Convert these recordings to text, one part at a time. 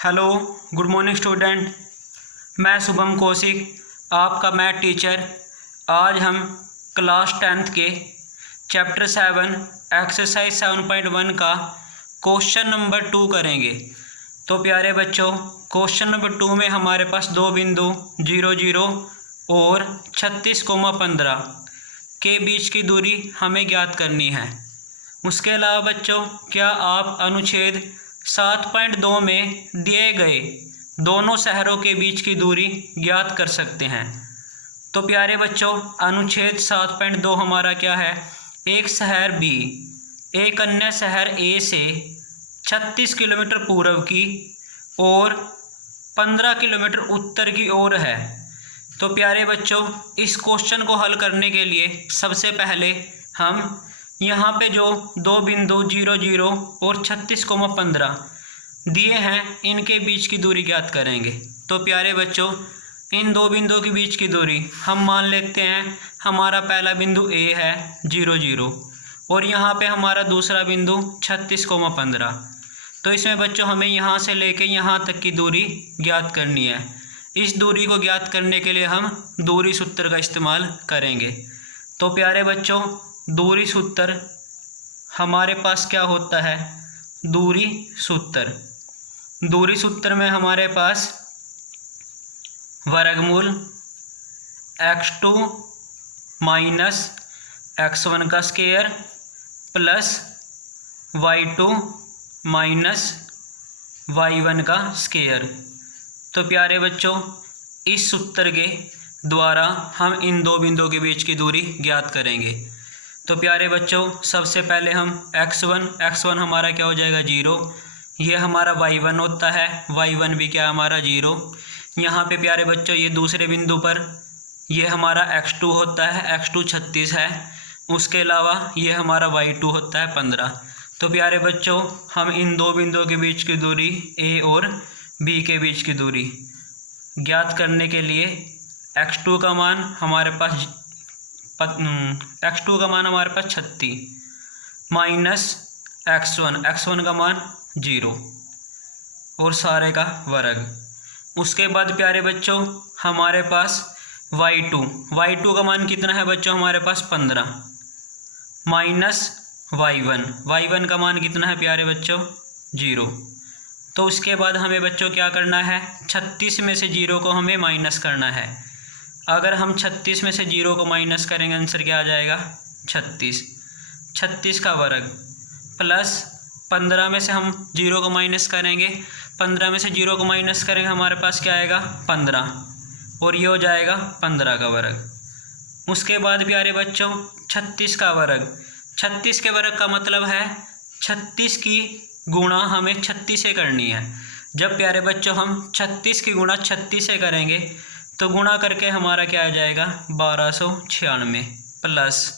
Hello, good morning student. मैं शुभम कौशिक, आपका math teacher. आज हम क्लास 10th के चैप्टर 7 एक्सरसाइज 7.1 का क्वेश्चन नंबर 2 करेंगे। तो प्यारे बच्चों, क्वेश्चन नंबर 2 में हमारे पास दो बिंदु 0 0 और 36,15 के बीच की दूरी हमें ज्ञात करनी है। उसके अलावा बच्चों, क्या आप अनुच्छेद 7.2 में दिए गए दोनों शहरों के बीच की दूरी ज्ञात कर सकते हैं? तो प्यारे बच्चों, अनुच्छेद 7.2 हमारा क्या है? एक शहर बी एक अन्य शहर ए से 36 किलोमीटर पूर्व की और 15 किलोमीटर उत्तर की ओर है। तो प्यारे बच्चों, इस क्वेश्चन को हल करने के लिए सबसे पहले हम यहाँ पे जो दो बिंदु 0 0 और 36,15 दिए हैं, इनके बीच की दूरी ज्ञात करेंगे। तो प्यारे बच्चों, इन दो बिंदुओं के बीच की दूरी हम मान लेते हैं। हमारा पहला बिंदु ए है 0 0 और यहाँ पे हमारा दूसरा बिंदु 36,15। तो इसमें बच्चों हमें यहाँ से लेके यहाँ तक की दूरी ज्ञात करनी है। इस दूरी को ज्ञात करने के लिए हम दूरी सूत्र का इस्तेमाल करेंगे। तो प्यारे बच्चों, दूरी सूत्र हमारे पास क्या होता है? दूरी सूत्र में हमारे पास वर्गमूल x2 माइनस x1 का square plus y2 minus y1 का स्क्वायर। तो प्यारे बच्चों, इस सूत्र के द्वारा हम इन दो बिंदुओं के बीच की दूरी ज्ञात करेंगे। तो प्यारे बच्चों, सबसे पहले हम x1 हमारा क्या हो जाएगा? 0। ये हमारा y1 होता है, y1 भी क्या हमारा 0। यहाँ पे प्यारे बच्चों, ये दूसरे बिंदु पर ये हमारा x2 होता है, x2 36 है। उसके अलावा ये हमारा y2 होता है 15। तो प्यारे बच्चों, हम इन दो बिंदुओं के बीच की दूरी a और b के बीच की दूरी ज्ञात करने के लिए x2 का मान हमारे पास 36 माइनस x1 का मान 0 और सारे का वर्ग। उसके बाद प्यारे बच्चों, हमारे पास y2 का मान कितना है बच्चों? हमारे पास 15 माइनस y1 का मान कितना है प्यारे बच्चों? 0। तो उसके बाद हमें बच्चों क्या करना है? 36 में से 0 को हमें माइनस करना है। अगर हम 36 में से 0 को माइनस करेंगे, आंसर क्या आ जाएगा? 36 का वर्ग प्लस 15 में से हम 0 को माइनस करेंगे, 15 में से 0 को माइनस करेंगे, हमारे पास क्या आएगा? 15 और ये हो जाएगा 15 का वर्ग। उसके बाद प्यारे बच्चों, 36 का वर्ग, 36 के वर्ग का मतलब है 36 की गुणा हमें 36 से करनी है। जब प्यारे बच्चों हम 36 की गुणा 36 से करेंगे तो गुणा करके हमारा क्या आ जाएगा? 1296 प्लस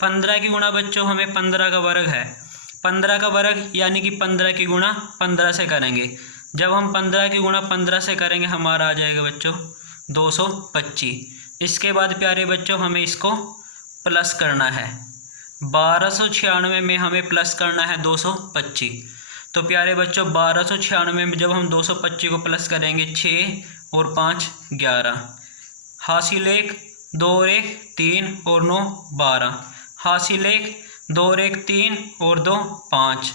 15 की गुणा बच्चों हमें 15 का वर्ग है, 15 का वर्ग यानी कि 15 की गुणा 15 से करेंगे। जब हम 15 की गुणा 15 से करेंगे, हमारा आ जाएगा बच्चों 225। इसके बाद प्यारे बच्चों, हमें इसको प्लस करना है। 1296 में हमें प्लस करना है 225। तो प्यारे बच्चों, 1296 में जब हम 225 को प्लस करेंगे, 6 और 5 11, हासिल 1 2 और 1 3 और 9 12, हासिल 1 2 और 1 3 और 2 5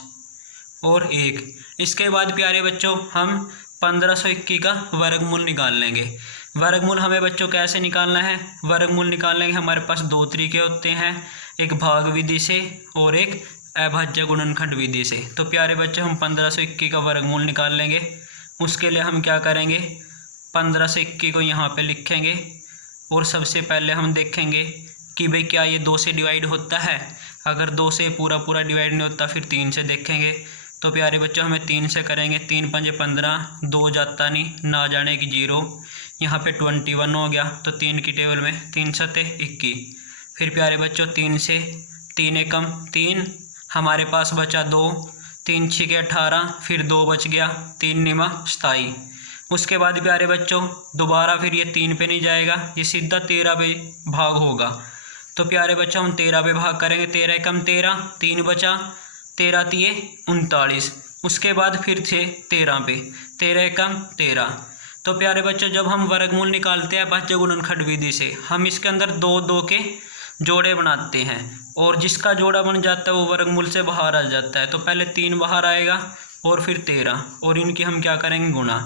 और 1। इसके बाद प्यारे बच्चों, हम 1521 का वर्गमूल निकाल लेंगे। वर्गमूल हमें बच्चों कैसे निकालना है? वर्गमूल निकालने के हमारे पास दो तरीके होते हैं, एक भाग विधि से और एक अभाज्य गुणनखंड विधि से। तो प्यारे बच्चों, हम 1521 का वर्गमूल निकाल लेंगे। उसके लिए हम क्या करेंगे? 1521 को यहाँ पे लिखेंगे और सबसे पहले हम देखेंगे कि भाई क्या ये 2 से डिवाइड होता है। अगर 2 से पूरा डिवाइड नहीं होता, फिर 3 से देखेंगे। तो प्यारे बच्चों, हमें 3 से करेंगे। 3 पंजे 15, 2 जाता नहीं, ना जाने की 0, यहाँ पे 21 हो गया। तो 3 की टेबल में 3 सते 21। फिर प्यारे बच्चों, 3 से 3 एकम 3, हमारे पास बचा 2, 3 6 18, फिर 2 बच गया, 3 निमा 27। उसके बाद प्यारे बच्चों, दोबारा फिर ये 3 पे नहीं जाएगा, ये सीधा 13 पे भाग होगा। तो प्यारे बच्चों, हम 13 पे भाग करेंगे। 13 एकम 13, 3 बचा, 13 तिये 39। उसके बाद फिर से 13 पे, 13 एकम 13। तो प्यारे बच्चों जब हम वर्गमूल निकालते हैं भाज्य गुणनखंड विधि से, हम इसके अंदर दो दो के जोड़े बनाते हैं और जिसका जोड़ा बन जाता है वो वर्गमूल से बाहर आ जाता है। तो पहले 3 बाहर आएगा और फिर 13 और इनकी हम क्या करेंगे गुणा।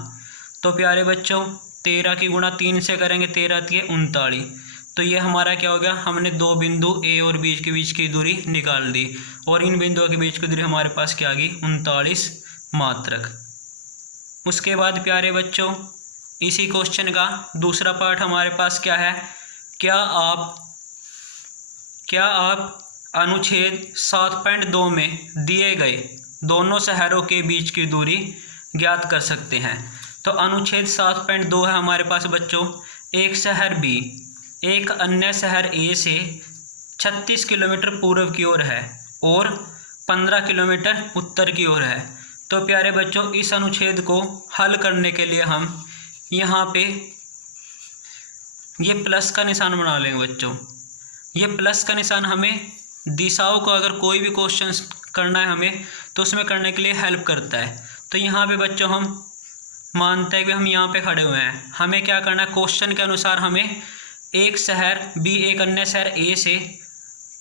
तो प्यारे बच्चों 13 की गुणा 3 से करेंगे, 13 3 39। तो ये हमारा क्या हो गया, हमने दो बिंदु ए और बी के बीच की दूरी निकाल दी और इन बिंदुओं के बीच की दूरी हमारे पास क्या आ गई 39 मात्रक। उसके बाद प्यारे बच्चों इसी क्वेश्चन का दूसरा पार्ट हमारे पास क्या है, क्या आप अनुच्छेद 7.2 में दिए गए दोनों शहरों के बीच की दूरी ज्ञात कर सकते हैं। तो अनुच्छेद 7.2 है हमारे पास बच्चों, एक शहर बी एक अन्य शहर ए से 36 किलोमीटर पूर्व की ओर है और 15 किलोमीटर उत्तर की ओर है। तो प्यारे बच्चों इस अनुच्छेद को हल करने के लिए हम यहाँ पे ये प्लस का निशान बना लेंगे बच्चों। ये प्लस का निशान हमें दिशाओं को अगर कोई भी क्वेश्चन करना है हमें तो उसमें करने के लिए हेल्प करता है। तो यहाँ पे बच्चों हम मानते हैं कि हम यहाँ पे खड़े हुए हैं, हमें क्या करना है, क्वेश्चन के अनुसार हमें एक शहर बी एक अन्य शहर ए से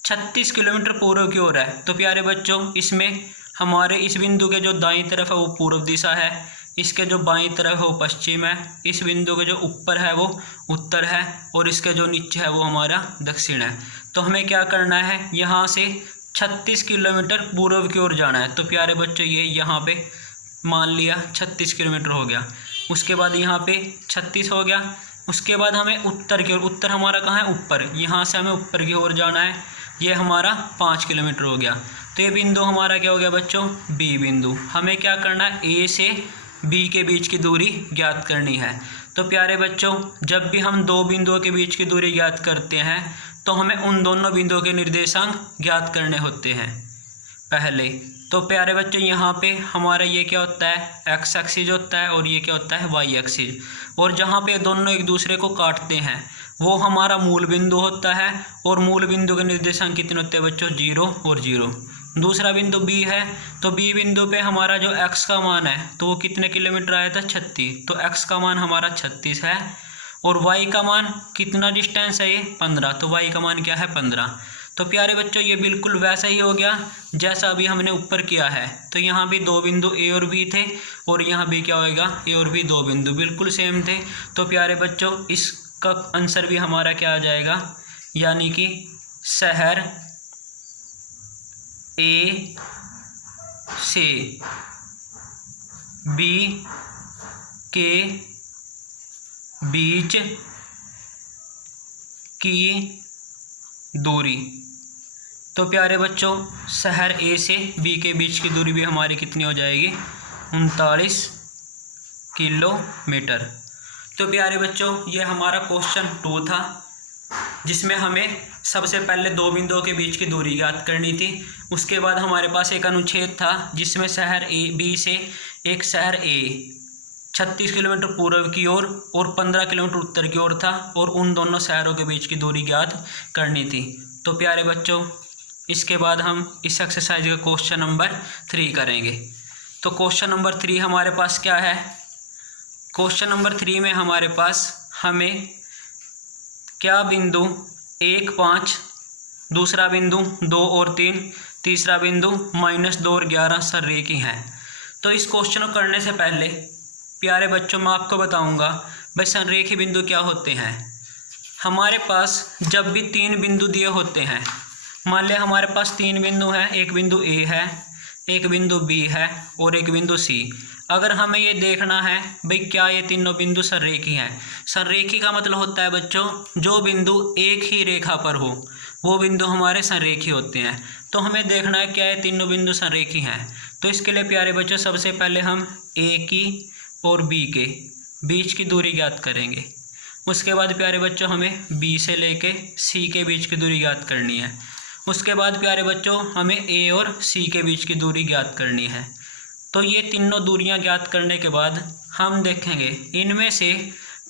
36 किलोमीटर पूर्व की ओर है। तो प्यारे बच्चों इसमें हमारे इस बिंदु के जो दाईं तरफ है वो पूर्व दिशा है, इसके जो बाईं तरफ है वो पश्चिम है, इस बिंदु के जो ऊपर है वो उत्तर है और इसके जो नीचे है वो हमारा दक्षिण है। तो हमें क्या करना है, यहाँ से 36 किलोमीटर पूर्व की ओर जाना है। तो प्यारे बच्चों ये यहाँ पे मान लिया 36 किलोमीटर हो गया, उसके बाद यहाँ पे 36 हो गया। उसके बाद हमें उत्तर की ओर, उत्तर हमारा कहाँ है ऊपर, यहाँ से हमें ऊपर की ओर जाना है, ये हमारा 5 किलोमीटर हो गया। तो ये बिंदु हमारा क्या हो गया बच्चों बी बिंदु। हमें क्या करना है, ए से बी के बीच की दूरी ज्ञात करनी है। तो प्यारे बच्चों जब भी हम दो बिंदुओं के बीच की दूरी ज्ञात करते हैं तो हमें उन दोनों बिंदुओं के निर्देशांक ज्ञात करने होते हैं पहले। तो प्यारे बच्चों यहाँ पे हमारा ये क्या होता है एक्स एक्सिस होता है और ये क्या होता है वाई एक्सिस, और जहाँ पे दोनों एक दूसरे को काटते हैं वो हमारा मूल बिंदु होता है और मूल बिंदु के निर्देशांक कितने होते हैं बच्चों 0 और 0। दूसरा बिंदु बी है, तो बी बिंदु पे हमारा जो x का मान है तो वो कितने किलोमीटर आया था 36, तो x का मान हमारा 36 है और y का मान कितना डिस्टेंस है ये 15, तो y का मान क्या है 15। तो प्यारे बच्चों ये बिल्कुल वैसा ही हो गया जैसा अभी हमने ऊपर किया है। तो यहाँ भी दो बिंदु ए और बी थे और यहाँ भी क्या होएगा ए और बी दो बिंदु बिल्कुल सेम थे। तो प्यारे बच्चों इसका आंसर भी हमारा क्या आ जाएगा, यानी कि शहर ए से बी के बीच की दूरी। तो प्यारे बच्चों शहर ए से बी के बीच की दूरी भी हमारी कितनी हो जाएगी 39 किलोमीटर। तो प्यारे बच्चों ये हमारा क्वेश्चन 2 था जिसमें हमें सबसे पहले दो बिंदुओं के बीच की दूरी ज्ञात करनी थी। उसके बाद हमारे पास एक अनुच्छेद था जिसमें शहर ए बी से एक शहर ए 36 किलोमीटर पूर्व की ओर और 15 किलोमीटर उत्तर की ओर था और उन दोनों शहरों के बीच की दूरी ज्ञात करनी थी। तो प्यारे बच्चों इसके बाद हम इस एक्सरसाइज का क्वेश्चन नंबर 3 करेंगे। तो क्वेश्चन नंबर 3 हमारे पास क्या है, क्वेश्चन नंबर 3 में हमारे पास हमें क्या बिंदु 1 5, दूसरा बिंदु 2 और 3, तीसरा बिंदु -2 और 11 सररेखी हैं। तो इस क्वेश्चन को करने से पहले प्यारे बच्चों मैं आपको बताऊंगा भाई संरेखी बिंदु क्या होते हैं। हमारे पास जब भी 3 बिंदु दिए होते हैं, मान लिया हमारे पास 3 बिंदु हैं, एक बिंदु ए है, एक बिंदु बी है और एक बिंदु सी। अगर हमें ये देखना है भाई क्या ये तीनों बिंदु संरेखी हैं। संरेखी का मतलब होता है बच्चों जो बिंदु एक ही रेखा पर हो वो बिंदु हमारे संरेखी होते हैं। तो हमें देखना है क्या ये तीनों बिंदु संरेखी हैं। तो इसके लिए प्यारे बच्चों सबसे पहले हम ए की और बी के बीच की दूरी ज्ञात करेंगे। उसके बाद प्यारे बच्चों हमें बी से लेके सी के बीच की दूरी ज्ञात करनी है। उसके बाद प्यारे बच्चों हमें ए और सी के बीच की दूरी ज्ञात करनी है। तो ये तीनों दूरियां ज्ञात करने के बाद हम देखेंगे इनमें से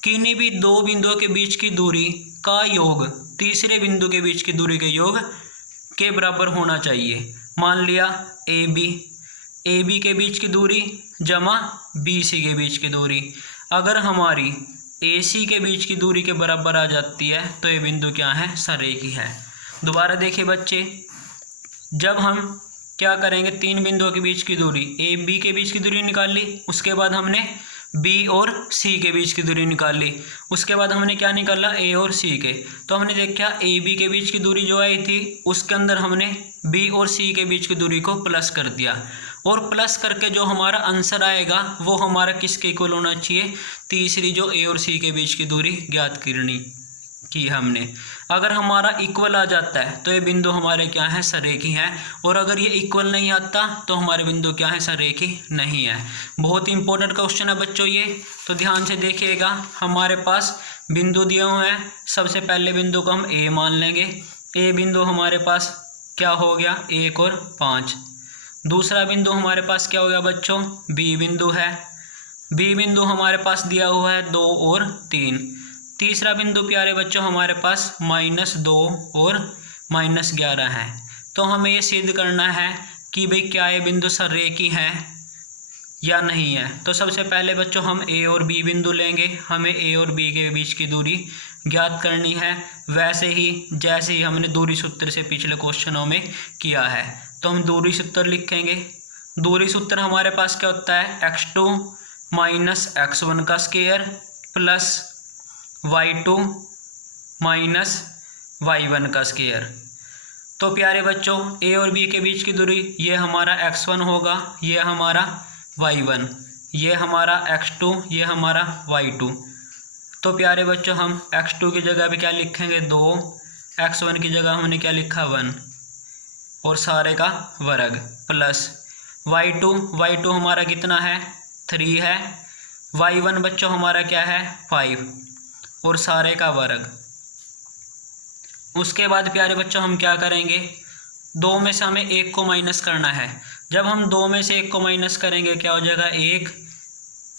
किन्हीं भी दो बिंदुओं के बीच की दूरी का योग तीसरे बिंदु के बीच की दूरी के योग के बराबर होना चाहिए। मान लिया ए बी, ए बी के बीच की दूरी जमा बी सी के बीच की दूरी। अगर हमारी ए सी के बीच की दूरी के बराबर आ जाती है तो ये बिंदु क्या है, सरेखी है। दोबारा देखिए बच्चे, जब हम क्या करेंगे, तीन बिंदुओं के बीच की दूरी ए बी के बीच की दूरी निकाल ली, उसके बाद हमने बी और सी के बीच की दूरी निकाल ली, उसके बाद हमने क्या निकाला, ए और सी के। तो हमने देखा ए बी के बीच की दूरी जो आई थी उसके अंदर हमने बी और सी के बीच की दूरी को प्लस कर दिया, और प्लस करके जो हमारा आंसर आएगा वो हमारा किसके इक्वल होना चाहिए, तीसरी जो ए और सी के बीच की दूरी ज्ञात करनी की हमने। अगर हमारा इक्वल आ जाता है तो ये बिंदु हमारे क्या है, सरेखी हैं, और अगर ये इक्वल नहीं आता तो हमारे बिंदु क्या है, सरेखी नहीं है। बहुत इंपॉर्टेंट क्वेश्चन है बच्चों ये, तो ध्यान से देखिएगा। हमारे पास बिंदु दिए हुए हैं, सबसे पहले बिंदु को हम ए मान लेंगे। ए बिंदु हमारे पास क्या हो गया, 1 और 5। दूसरा बिंदु हमारे पास क्या हो गया बच्चों, बी बिंदु है। बी बिंदु हमारे पास दिया हुआ है 2 और 3। तीसरा बिंदु प्यारे बच्चों हमारे पास -2 और -11 है। तो हमें ये सिद्ध करना है कि भाई क्या ये बिंदु सरेखी है या नहीं है। तो सबसे पहले बच्चों हम ए और बी बिंदु लेंगे, हमें ए और बी के बीच की दूरी ज्ञात करनी है, वैसे ही जैसे ही हमने दूरी सूत्र से पिछले क्वेश्चनों में किया है। तो हम दूरी सूत्र लिखेंगे। दूरी सूत्र हमारे पास क्या होता है, x2 - x1 का स्क्वायर प्लस y2 - y1 का स्क्वायर। तो प्यारे बच्चों ए और बी के बीच की दूरी ये हमारा x1 होगा, ये हमारा y1, ये हमारा x2, ये हमारा y2। तो प्यारे बच्चों हम x2 की जगह पे क्या लिखेंगे, 2, x1 की जगह हमने क्या लिखा, 1, और सारे का वर्ग प्लस y2 हमारा कितना है, 3 है। y1 बच्चों हमारा क्या है, 5, और सारे का वर्ग। उसके बाद प्यारे बच्चों हम क्या करेंगे, 2 में से हमें 1 को माइनस करना है। जब हम 2 में से 1 को माइनस करेंगे क्या हो जाएगा, 1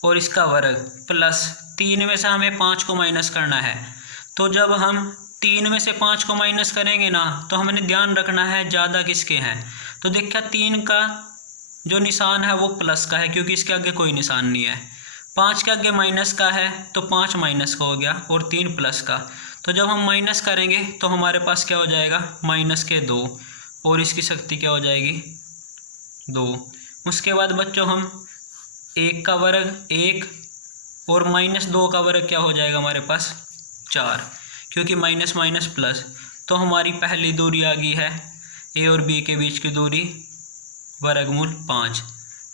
और इसका वर्ग प्लस 3 में से हमें 5 को माइनस करना है। तो जब हम 3 में से 5 को माइनस करेंगे ना, तो हमने ध्यान रखना है ज़्यादा किसके हैं। तो देखिए 3 का जो निशान है वो प्लस का है, क्योंकि इसके आगे कोई निशान नहीं है। 5 के आगे माइनस का है तो 5 माइनस का हो गया, और 3 प्लस का। तो जब हम माइनस करेंगे तो हमारे पास क्या हो जाएगा, -2, और इसकी शक्ति क्या हो जाएगी, 2। उसके बाद बच्चों हम 1 का वर्ग 1, और -2 का वर्ग क्या हो जाएगा हमारे पास, 4, क्योंकि माइनस माइनस प्लस। तो हमारी पहली दूरी आ गई है ए और बी के बीच की दूरी वर्गमूल 5।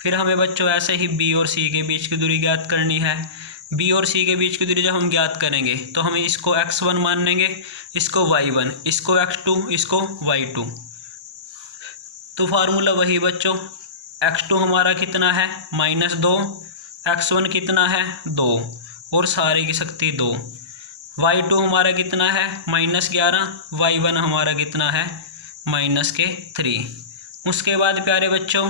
फिर हमें बच्चों ऐसे ही बी और सी के बीच की दूरी ज्ञात करनी है। बी और सी के बीच की दूरी जब हम ज्ञात करेंगे तो हमें इसको x1 मान लेंगे, इसको y1, इसको x2, इसको y2। तो फार्मूला वही बच्चों, x2 हमारा कितना है, -2, x1 कितना है, 2, और सारे की शक्ति 2। y2 हमारा कितना है, -11, y1 हमारा कितना है, -3। उसके बाद प्यारे बच्चों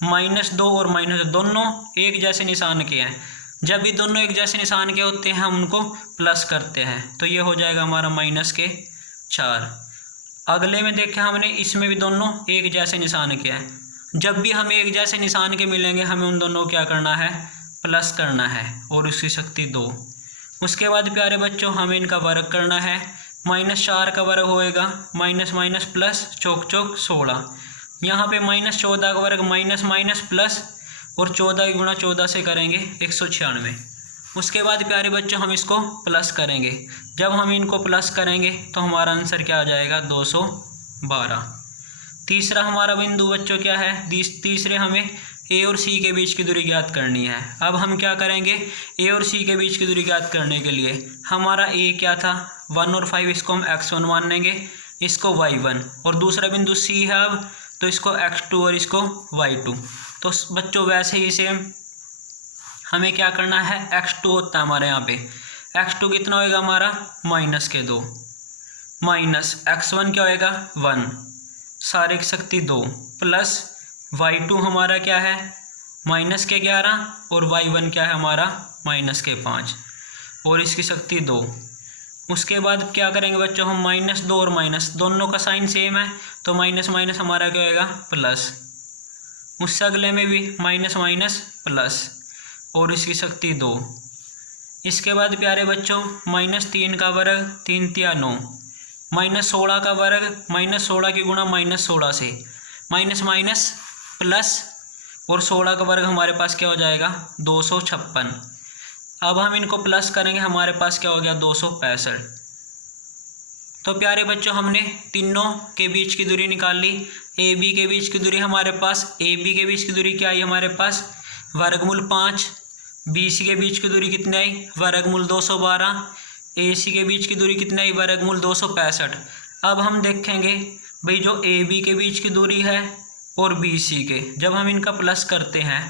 -2 और -2 दोनों एक जैसे निशान के हैं। जब भी दोनों एक जैसे निशान के होते हैं हम उनको प्लस करते हैं, तो ये हो जाएगा हमारा -4। अगले में देखा हमने, इसमें भी दोनों एक जैसे निशान के हैं। जब भी हमें एक जैसे निशान के मिलेंगे हमें उन दोनों को क्या करना है, प्लस करना है, और उसकी शक्ति 2। उसके बाद प्यारे बच्चों हमें इनका वर्ग करना है। -4 का वर्ग होएगा माइनस माइनस प्लस, चौक चौक 16। यहाँ पे -14 का वर्ग माइनस माइनस प्लस, और 14 गुणा 14 से करेंगे 196। उसके बाद प्यारे बच्चों हम इसको प्लस करेंगे। जब हम इनको प्लस करेंगे तो हमारा आंसर क्या आ जाएगा, 212। तीसरा हमारा बिंदु बच्चों क्या है, तीसरे हमें ए और सी के बीच की दूरी ज्ञात करनी है। अब हम क्या करेंगे, ए और सी के बीच की दूरी ज्ञात करने के लिए हमारा ए क्या था, 1 और 5, इसको हम x1 मान लेंगे, इसको y1, और दूसरा बिंदु सी है अब, तो इसको x2 और इसको y2। तो बच्चों वैसे ही सेम हमें क्या करना है, x2 होता है हमारे यहाँ पे, x2 कितना होएगा हमारा, -2, माइनस x1 क्या होएगा, 1, सारे की शक्ति 2, प्लस y2 हमारा क्या है, -11, और y1 क्या है हमारा, -5, और इसकी शक्ति 2। उसके बाद क्या करेंगे बच्चों, हम -2 और माइनस दोनों का साइन सेम है, तो माइनस माइनस हमारा क्या होएगा, प्लस। उससे अगले में भी माइनस माइनस प्लस और इसकी शक्ति 2। इसके बाद प्यारे बच्चों -3 का वर्ग 3 तिया 9, -16 का वर्ग -16 की गुणा -16 से माइनस माइनस प्लस और 16 का वर्ग हमारे पास क्या हो जाएगा 256। अब हम इनको प्लस करेंगे, हमारे पास क्या हो गया 265। तो प्यारे बच्चों हमने तीनों के बीच की दूरी निकाल ली। ए बी के बीच की दूरी हमारे पास, ए बी के बीच की दूरी क्या आई हमारे पास वर्गमूल 5। बी सी के बीच की दूरी कितनी आई वर्गमूल 212। ए सी के बीच की दूरी कितनी आई वर्गमूल 265। अब हम देखेंगे भाई जो ए बी के बीच की दूरी है और बी सी के, जब हम इनका प्लस करते हैं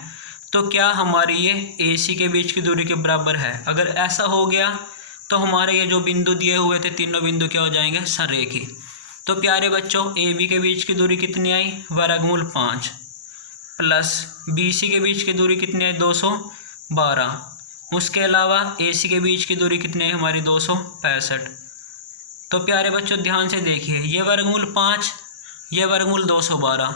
तो क्या हमारी ये ए सी के बीच की दूरी के बराबर है। अगर ऐसा हो गया तो हमारे ये जो बिंदु दिए हुए थे तीनों बिंदु क्या हो जाएंगे संरेखी। तो प्यारे बच्चों ए बी के बीच की दूरी कितनी आई वर्गमूल 5 प्लस बी सी के बीच की दूरी कितनी आई 212। उसके अलावा ए सी के बीच की दूरी कितनी आई हमारी 265। तो प्यारे बच्चों ध्यान से देखिए, ये वर्गमूल 5, ये वर्गमूल 212,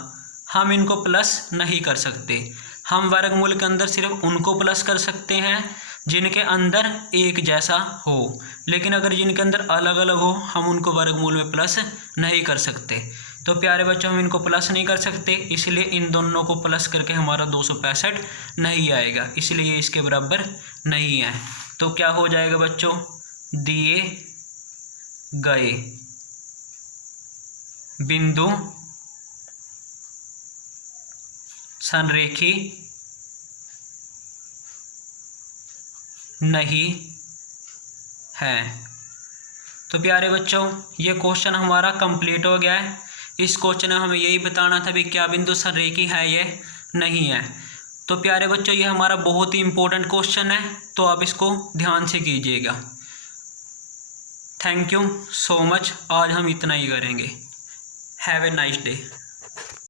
हम इनको प्लस नहीं कर सकते। हम वर्गमूल के अंदर सिर्फ उनको प्लस कर सकते हैं जिनके अंदर एक जैसा हो, लेकिन अगर जिनके अंदर अलग अलग हो हम उनको वर्गमूल में प्लस नहीं कर सकते। तो प्यारे बच्चों हम इनको प्लस नहीं कर सकते, इसलिए इन दोनों को प्लस करके हमारा 265 नहीं आएगा, इसलिए ये इसके बराबर नहीं है। तो क्या हो जाएगा बच्चों, दिए गए बिंदु संरेखी नहीं है। तो प्यारे बच्चों ये क्वेश्चन हमारा कंप्लीट हो गया है। इस क्वेश्चन में हमें यही बताना था भी क्या बिंदु संरेखी है ये नहीं है। तो प्यारे बच्चों ये हमारा बहुत ही इंपॉर्टेंट क्वेश्चन है, तो आप इसको ध्यान से कीजिएगा। थैंक यू सो मच, आज हम इतना ही करेंगे। Have a nice day.